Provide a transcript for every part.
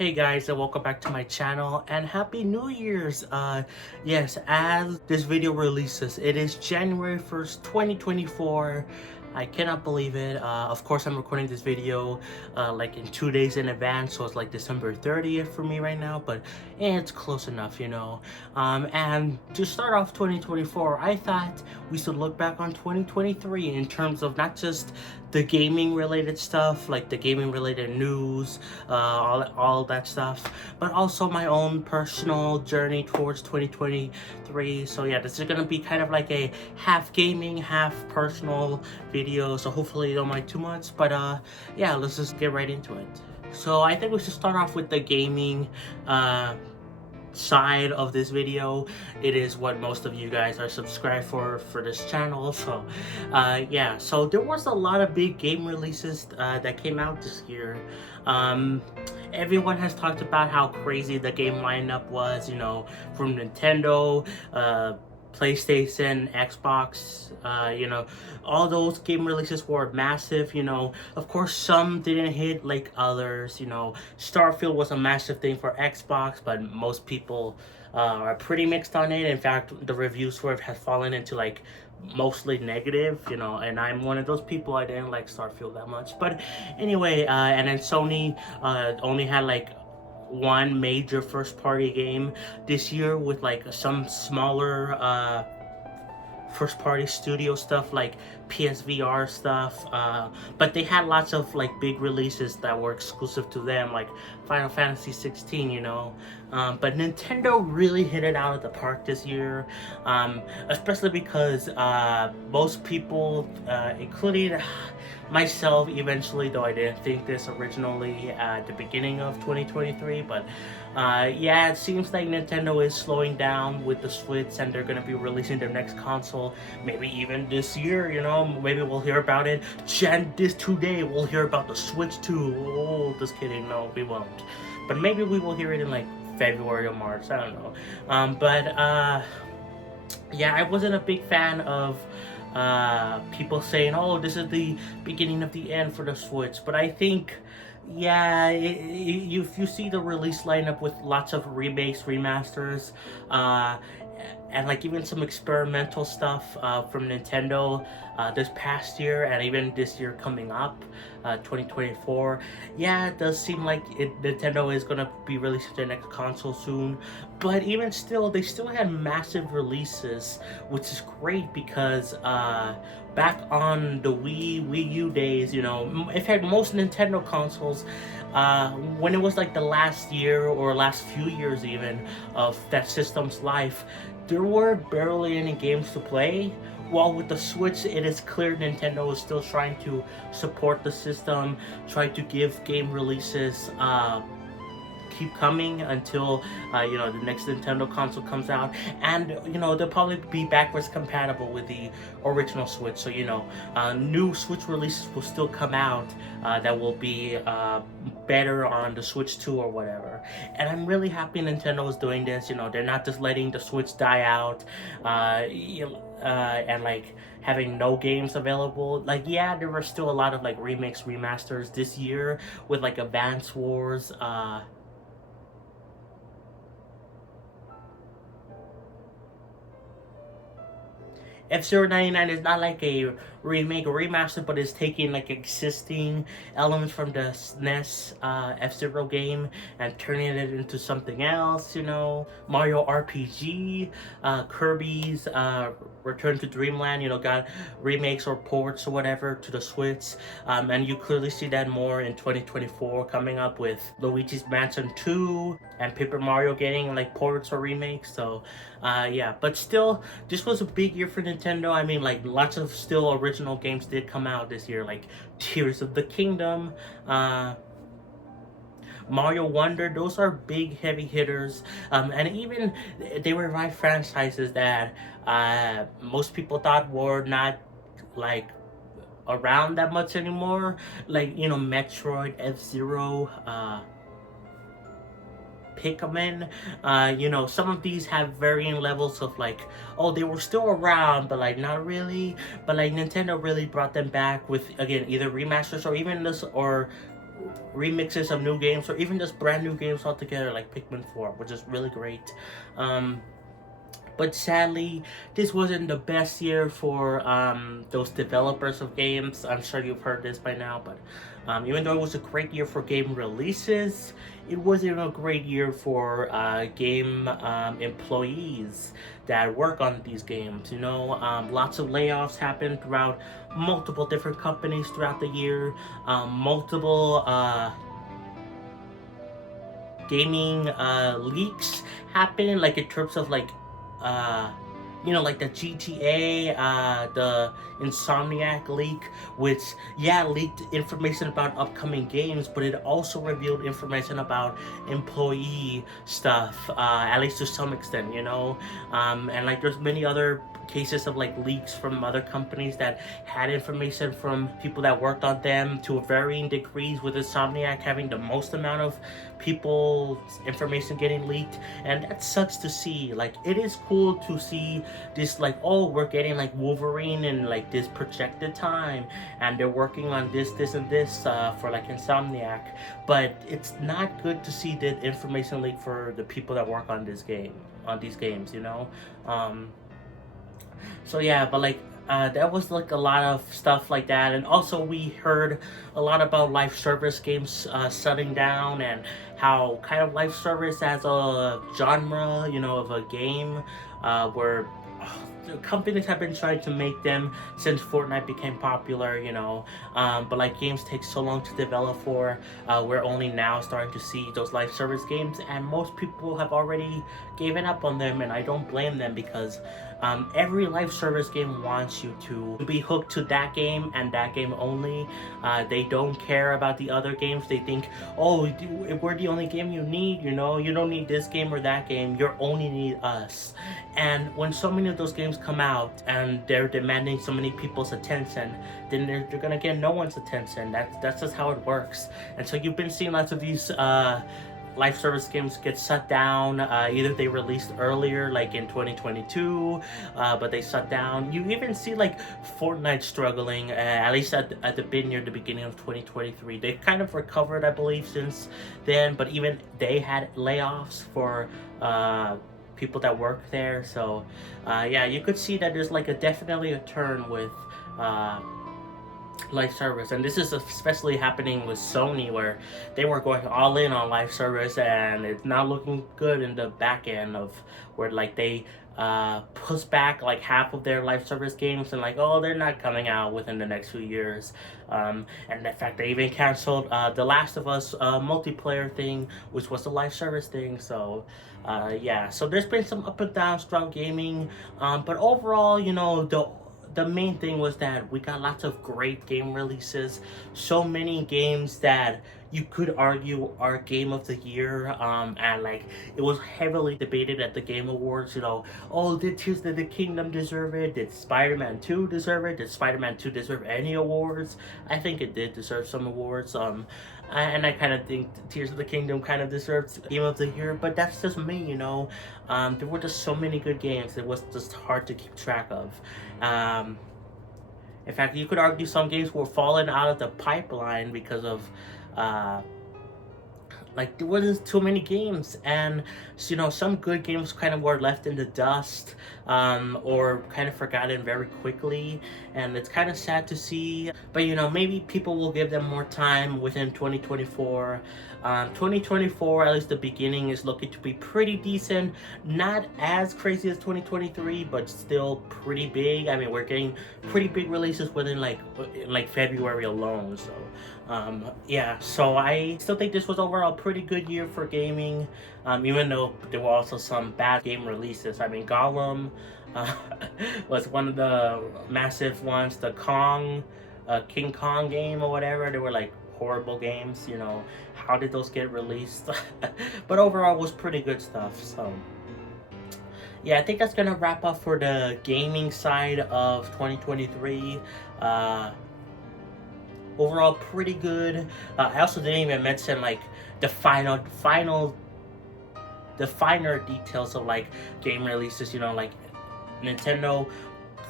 Hey guys, and welcome back to my channel and happy New Year's. Yes, as this video releases, it is January 1st 2024. I cannot believe it. Of course, I'm recording this video like in 2 days in advance, so it's like December 30th for me right now, but it's close enough, you know. And to start off 2024, I thought we should look back on 2023 in terms of not just the gaming related stuff, like the gaming related news, all that stuff, but also my own personal journey towards 2023. So yeah, this is gonna be kind of like a half gaming, half personal video, so hopefully you don't mind too much. But yeah, let's just get right into it. So I think we should start off with the gaming side of this video. It is what most of you guys are subscribed for this channel. So yeah, so there was a lot of big game releases that came out this year. Everyone has talked about how crazy the game lineup was, you know, from Nintendo, PlayStation, Xbox, you know, all those game releases were massive, you know. Of course, some didn't hit like others, you know. Starfield was a massive thing for Xbox, but most people are pretty mixed on it. In fact, the reviews for it have fallen into like mostly negative, you know, and I'm one of those people. I didn't like Starfield that much. But anyway, and then Sony only had like one major first party game this year, with like some smaller first party studio stuff like PSVR stuff, but they had lots of like big releases that were exclusive to them, like Final Fantasy 16, you know. But Nintendo really hit it out of the park this year, especially because most people, including myself eventually, though I didn't think this originally at the beginning of 2023, but yeah, it seems like Nintendo is slowing down with the Switch, and they're gonna be releasing their next console maybe even this year, you know. Maybe we'll hear about it today we'll hear about the Switch 2. Oh, just kidding, no, we won't, but maybe we will hear it in like February or March, I don't know. But yeah, I wasn't a big fan of people saying, oh, this is the beginning of the end for the Switch. But I think, yeah, if you see the release lineup with lots of remakes, remasters, and like even some experimental stuff from Nintendo this past year, and even this year coming up, 2024. Yeah, it does seem like Nintendo is gonna be releasing their next console soon. But even still, they still had massive releases, which is great because back on the Wii U days, you know, in fact, most Nintendo consoles, when it was like the last year or last few years even of that system's life, there were barely any games to play. While with the Switch, it is clear Nintendo is still trying to support the system, try to give game releases keep coming until you know, the next Nintendo console comes out, and you know, they'll probably be backwards compatible with the original Switch. So you know, new Switch releases will still come out that will be better on the Switch 2 or whatever. And I'm really happy Nintendo is doing this. You know, they're not just letting the Switch die out and like having no games available. Like, yeah, there were still a lot of like remakes, remasters this year with like Advance Wars, F-Zero 99 is not like a remake or remaster, but it's taking like existing elements from the SNES F-Zero game and turning it into something else, you know. Mario RPG, Kirby's Return to Dreamland, you know, got remakes or ports or whatever to the Switch, and you clearly see that more in 2024 coming up with Luigi's Mansion 2 and Paper Mario getting like ports or remakes. So yeah, but still, this was a big year for Nintendo. I mean, like, lots of still original games did come out this year, like Tears of the Kingdom, Mario Wonder. Those are big heavy hitters, and even they revived franchises that most people thought were not like around that much anymore, like, you know, Metroid, F-Zero, Pikmin. You know, some of these have varying levels of like, oh, they were still around, but like not really. But like Nintendo really brought them back with, again, either remasters or even this, or remixes of new games, or even just brand new games altogether, like Pikmin 4, which is really great. Um, but sadly, this wasn't the best year for those developers of games. I'm sure you've heard this by now, but even though it was a great year for game releases, it wasn't a great year for game employees that work on these games. Lots of layoffs happened throughout multiple different companies throughout the year. Multiple gaming leaks happen, like in terms of like uh like the GTA, the Insomniac leak, which leaked information about upcoming games, but it also revealed information about employee stuff, at least to some extent, and like there's many other cases of like leaks from other companies that had information from people that worked on them to varying degrees, with Insomniac having the most amount of people's information getting leaked. And that sucks to see. Like, it is cool to see this, like, oh, we're getting like Wolverine in like this projected time, and they're working on this and this for like Insomniac, but it's not good to see the information leak for the people that work on these games. So yeah, but like that was like a lot of stuff like that. And also we heard a lot about live service games shutting down, and how kind of live service as a genre, of a game, where the companies have been trying to make them since Fortnite became popular, but like games take so long to develop for. We're only now starting to see those live service games, and most people have already given up on them, and I don't blame them, because every live service game wants you to be hooked to that game and that game only. They don't care about the other games. They think, oh, we're the only game you need, you don't need this game or that game, you only need us. And when so many of those games come out and they're demanding so many people's attention, then they're gonna get no one's attention. That's just how it works. And so you've been seeing lots of these live service games get shut down. Either they released earlier, like in 2022, but they shut down. You even see like Fortnite struggling, at least at the bit near the beginning of 2023. They kind of recovered, I believe, since then, but even they had layoffs for people that work there. So you could see that there's like definitely a turn with live service. And this is especially happening with Sony, where they were going all in on live service, and it's not looking good in the back end of where like they push back like half of their live service games, and like, oh, they're not coming out within the next few years. And in fact, they even canceled The Last of Us multiplayer thing, which was the live service thing. So so there's been some up and downs throughout gaming, but overall, the main thing was that we got lots of great game releases. So many games that you could argue are game of the year, and like it was heavily debated at the Game Awards. Oh, did Tears of the Kingdom deserve it? Did Spider-Man 2 deserve it? Did Spider-Man 2 deserve any awards? I think it did deserve some awards. And I kind of think Tears of the Kingdom kind of deserved Game of the Year, but that's just me. There were just so many good games, it was just hard to keep track of. In fact, you could argue some games were falling out of the pipeline because of like there wasn't too many games, and some good games kind of were left in the dust, or kind of forgotten very quickly, and it's kind of sad to see. But maybe people will give them more time within 2024. 2024, at least the beginning, is looking to be pretty decent. Not as crazy as 2023, but still pretty big. I mean, we're getting pretty big releases within like February alone. So so I still think this was overall a pretty good year for gaming, even though there were also some bad game releases. I mean, Gollum was one of the massive ones. The King Kong game or whatever, they were like horrible games. How did those get released? But overall, it was pretty good stuff. So yeah, I think that's gonna wrap up for the gaming side of 2023. Overall, pretty good. I also didn't even mention like the finer details of like game releases. Like Nintendo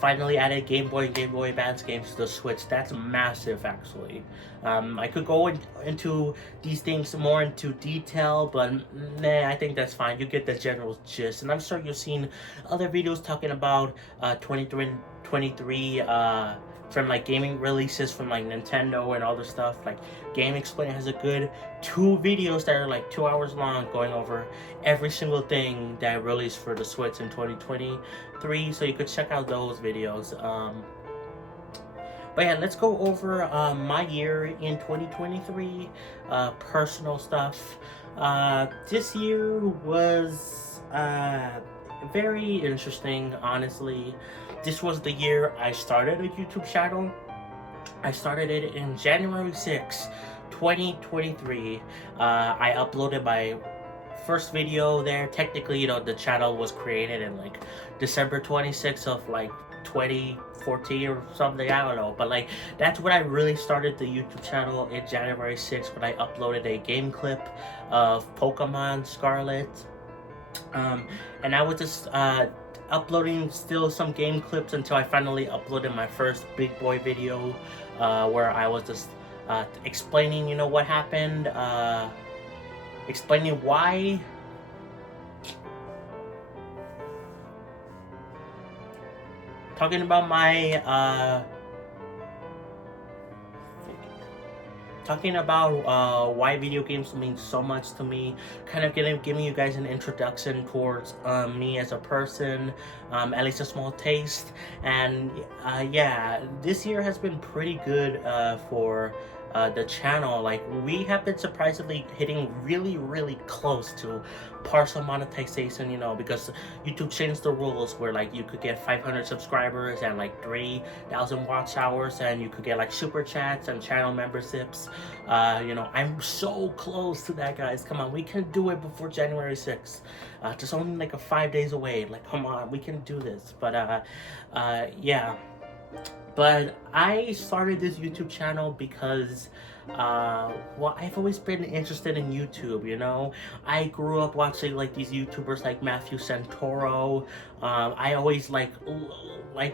finally added Game Boy and Game Boy Advance games to the Switch. That's massive, actually. I could go into these things more into detail, but nah, I think that's fine. You get the general gist. And I'm sure you've seen other videos talking about 2023 from like gaming releases from like Nintendo and all the stuff. Like Game Explainer has a good 2 videos that are like 2 hours long, going over every single thing that released for the Switch in 2023. So you could check out those videos. But yeah, let's go over my year in 2023, personal stuff. This year was very interesting, honestly. This was the year I started a YouTube channel. I started it in January 6, 2023. I uploaded my first video there. Technically, you know, the channel was created in like December 26th of like 2014 or something, I don't know, but like that's when I really started the YouTube channel, in January 6th, when I uploaded a game clip of Pokemon Scarlet. And I was just uploading still some game clips until I finally uploaded my first big boy video, where I was just explaining, you know, what happened, explaining why talking about my why video games mean so much to me, kind of giving you guys an introduction towards me as a person, at least a small taste. And yeah, this year has been pretty good for the channel. Like, we have been surprisingly hitting really close to partial monetization, you know, because YouTube changed the rules where like you could get 500 subscribers and like 3,000 watch hours, and you could get like super chats and channel memberships. You know, I'm so close to that, guys. Come on, we can do it before January 6th. Just only like 5 days away. Like, come on, we can do this. But yeah. But I started this YouTube channel because, well, I've always been interested in YouTube, you know? I grew up watching, like, these YouTubers like Matthew Santoro. I always, liked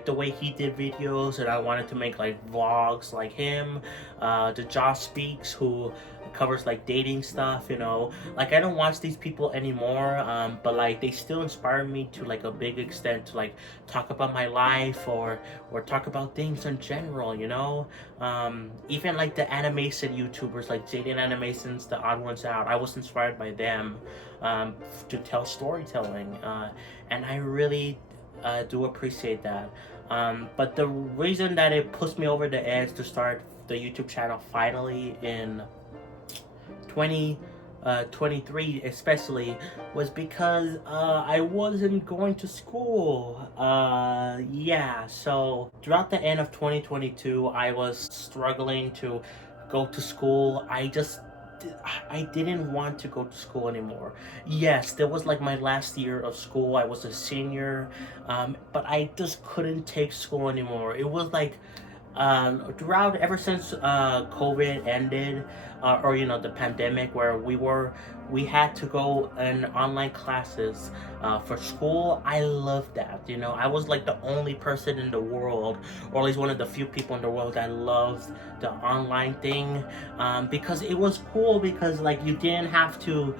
the way he did videos, and I wanted to make, like, vlogs like him. The Josh Speaks, who covers like dating stuff, you know. Like, I don't watch these people anymore, but like they still inspire me to like a big extent to like talk about my life or talk about things in general, you know. Even like the animation YouTubers like Jaden Animations, the Odd Ones Out, I was inspired by them to tell storytelling, and I really do appreciate that. But the reason that it pushed me over the edge to start the YouTube channel finally in 2023 especially was because I wasn't going to school. Yeah, so throughout the end of 2022 I was struggling to go to school. I didn't want to go to school anymore. Yes, that was like my last year of school. I was a senior, but I just couldn't take school anymore. It was like throughout, ever since COVID ended, or you know, the pandemic, where we had to go in online classes for school. I loved that, you know. I was like the only person in the world, or at least one of the few people in the world, that loved the online thing, because it was cool, because like you didn't have to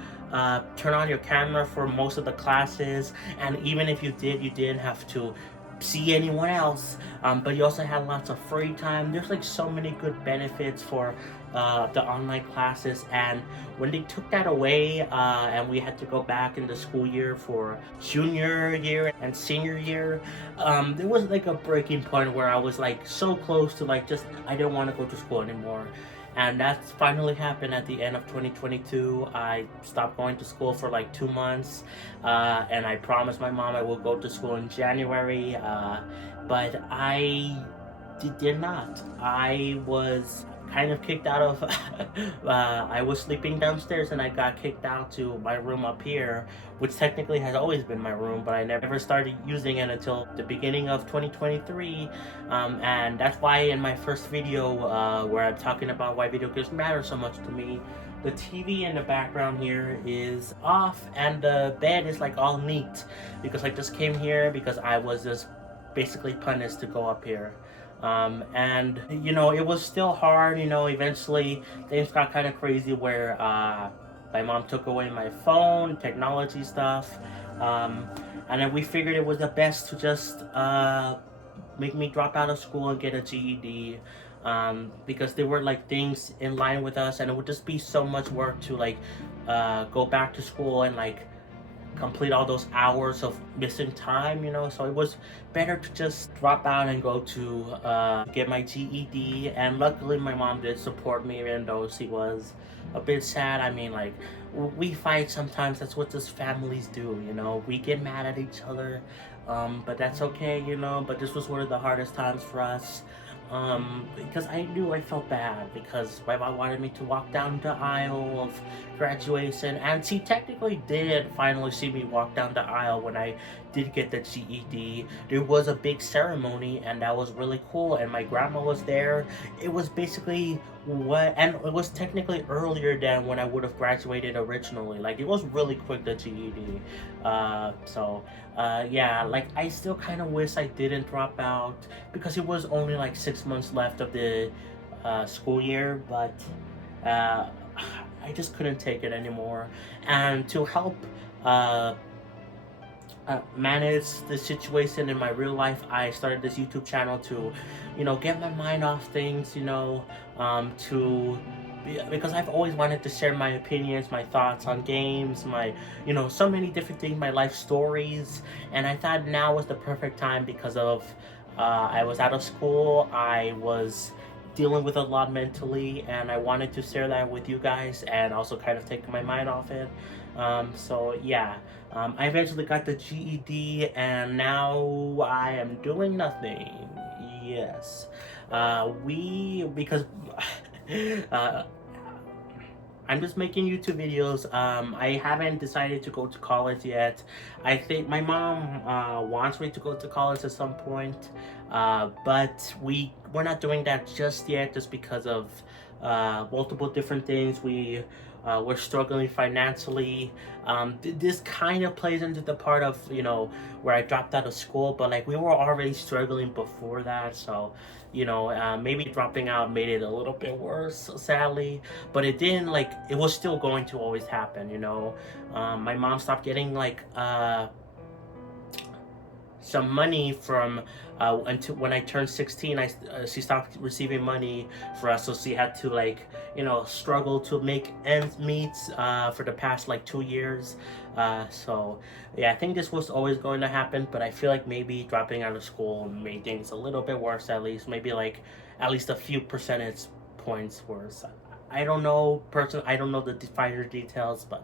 turn on your camera for most of the classes, and even if you did, you didn't have to see anyone else, but you also had lots of free time. There's like so many good benefits for the online classes, and when they took that away, and we had to go back in the school year for junior year and senior year, there was like a breaking point where I was like so close to like just I didn't want to go to school anymore. And that's finally happened at the end of 2022. I stopped going to school for like 2 months, and I promised my mom I will go to school in January, but I did not. I was kind of kicked out of I was sleeping downstairs, and I got kicked out to my room up here, which technically has always been my room, but I never started using it until the beginning of 2023, and that's why in my first video, where I'm talking about why video games matter so much to me, the TV in the background here is off, and the bed is like all neat, because I just came here because I was just basically punished to go up here. And you know, it was still hard. You know, eventually things got kind of crazy where my mom took away my phone, technology stuff, um, and then we figured it was the best to just make me drop out of school and get a GED. Because there were like things in line with us, and it would just be so much work to like go back to school and like complete all those hours of missing time, you know. So it was better to just drop out and go to get my GED. And luckily my mom did support me, even though she was a bit sad. I mean, like, we fight sometimes. That's what these families do, you know. We get mad at each other, but that's okay, you know. But this was one of the hardest times for us, because I knew I felt bad because my mom wanted me to walk down the aisle of graduation, and she technically did finally see me walk down the aisle when I did get the GED. There was a big ceremony, and that was really cool, and my grandma was there. It was basically and it was technically earlier than when I would have graduated originally. Like, it was really quick, the GED. Yeah, like, I still kind of wish I didn't drop out because it was only like 6 months left of the school year, but I just couldn't take it anymore. And to help manage the situation in my real life, I started this YouTube channel to, you know, get my mind off things, you know, because I've always wanted to share my opinions, my thoughts on games, my, you know, so many different things, my life stories. And I thought now was the perfect time because of I was out of school, I was dealing with a lot mentally, and I wanted to share that with you guys and also kind of take my mind off it. I eventually got the GED, and now I am doing nothing. Yes. Because I'm just making YouTube videos. I haven't decided to go to college yet. I think my mom wants me to go to college at some point, but we're not doing that just yet, just because of multiple different things. We're struggling financially. This kind of plays into the part of, you know, where I dropped out of school, but like, we were already struggling before that, so, you know, maybe dropping out made it a little bit worse, sadly. But it didn't, like, it was still going to always happen, you know. My mom stopped getting like some money from until when I turned 16. She stopped receiving money for us, so she had to, like, you know, struggle to make ends meet for the past like 2 years. So yeah, I think this was always going to happen, but I feel like maybe dropping out of school made things a little bit worse, at least maybe like at least a few percentage points worse. I don't know I don't know the finer details, but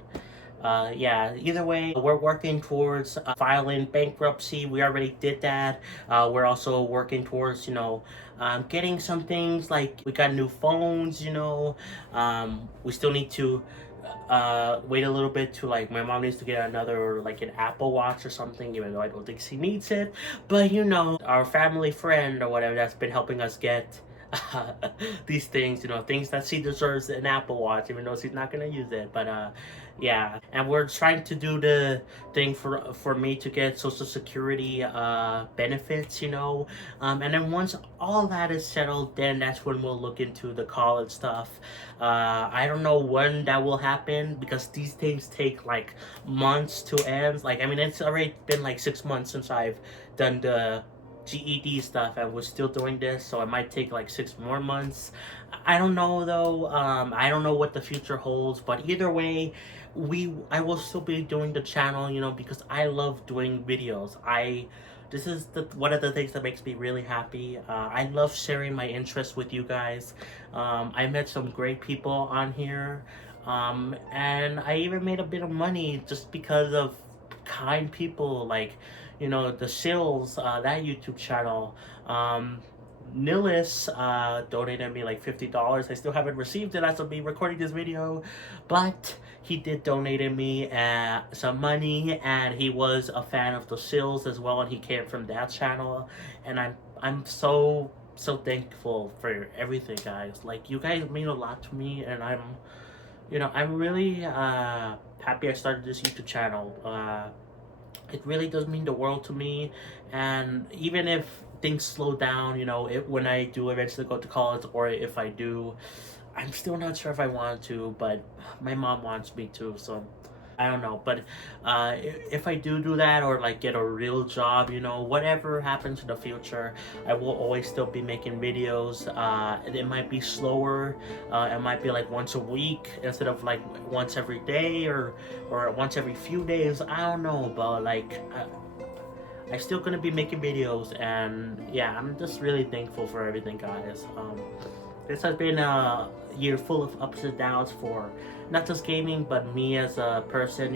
yeah, either way, we're working towards filing bankruptcy. We already did that. We're also working towards, you know, getting some things, like we got new phones, you know. We still need to wait a little bit to, like, my mom needs to get another, like, an Apple Watch or something, even though I don't think she needs it. But, you know, our family friend or whatever that's been helping us get these things, you know, things that she deserves an Apple Watch, even though she's not gonna use it. But yeah, and we're trying to do the thing for me to get Social Security benefits, you know. And then once all that is settled, then that's when we'll look into the college stuff. I don't know when that will happen, because these things take like months to end. Like, I mean, it's already been like 6 months since I've done the GED stuff, and we're still doing this, so it might take like 6 more months. I don't know though. I don't know what the future holds, but either way, I will still be doing the channel, you know, because I love doing videos. This is one of the things that makes me really happy. I love sharing my interests with you guys. I met some great people on here, and I even made a bit of money just because of kind people, like, you know, the Shills, that YouTube channel. Nilis donated me like $50. I still haven't received it as of me recording this video, but he did donate me some money, and he was a fan of the Shills as well, and he came from that channel. And I'm so thankful for everything, guys. Like, you guys mean a lot to me, and I'm really happy I started this YouTube channel. It really does mean the world to me. And even if things slow down, when I do eventually go to college, or if I do, I'm still not sure if I want to, but my mom wants me to, so I don't know. But if I do that, or like get a real job, whatever happens in the future, I will always still be making videos. It might be slower. It might be like once a week instead of like once every day, or once every few days. I don't know, but like. I'm still gonna be making videos, and yeah, I'm just really thankful for everything, guys. This has been a year full of ups and downs for not just gaming, but me as a person.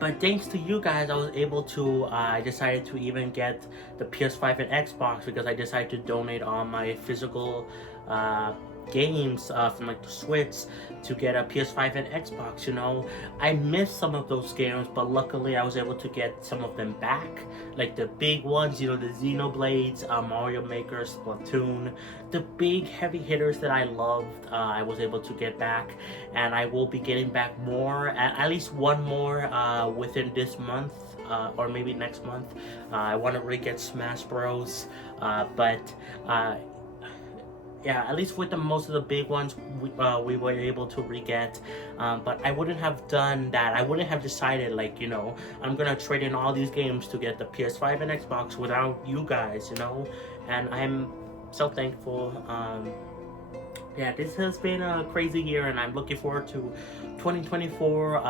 But thanks to you guys, I was able to. I decided to even get the PS5 and Xbox because I decided to donate all my physical uh, games from like the Switch to get a PS5 and Xbox. I missed some of those games, but luckily I was able to get some of them back, like the big ones. The Xenoblades, Mario Maker, Splatoon, the big heavy hitters that I loved. I was able to get back, and I will be getting back more, at least one more within this month. Or maybe next month. I want to re-get Smash Bros. But yeah, at least with most of the big ones, we were able to re-get. But I wouldn't have done that. I wouldn't have decided, like, I'm gonna trade in all these games to get the PS5 and Xbox without you guys. And I'm so thankful. Yeah, this has been a crazy year, and I'm looking forward to 2024,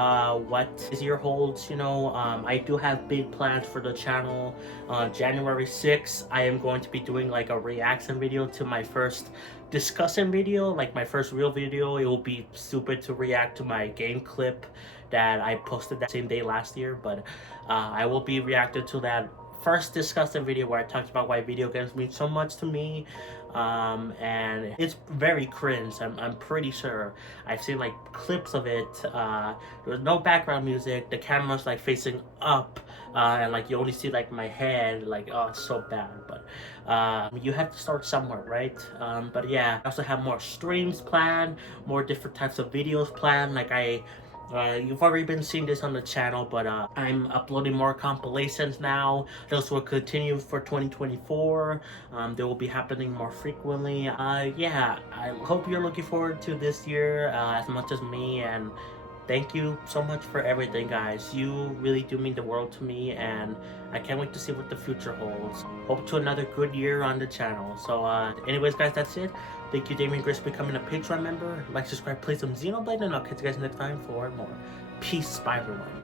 what this year holds. I do have big plans for the channel. January 6th, I am going to be doing like a reaction video to my first discussion video, like my first real video. It will be stupid to react to my game clip that I posted that same day last year, but I will be reacting to that first discussion video where I talked about why video games mean so much to me. And it's very cringe. I'm pretty sure. I've seen like clips of it. There's no background music. The camera's like facing up, and like you only see like my head. Like, oh, it's so bad. But you have to start somewhere, right? But yeah, I also have more streams planned, more different types of videos planned. Like you've already been seeing this on the channel, but I'm uploading more compilations now. Those will continue for 2024. They will be happening more frequently. Yeah, I hope you're looking forward to this year as much as me, and thank you so much for everything, guys. You really do mean the world to me, and I can't wait to see what the future holds. Hope to another good year on the channel. So anyways, guys, that's it. Thank you, Damien Grace, for becoming a Patreon member. Like, subscribe, play some Xenoblade, and I'll catch you guys next time for more. Peace, bye everyone.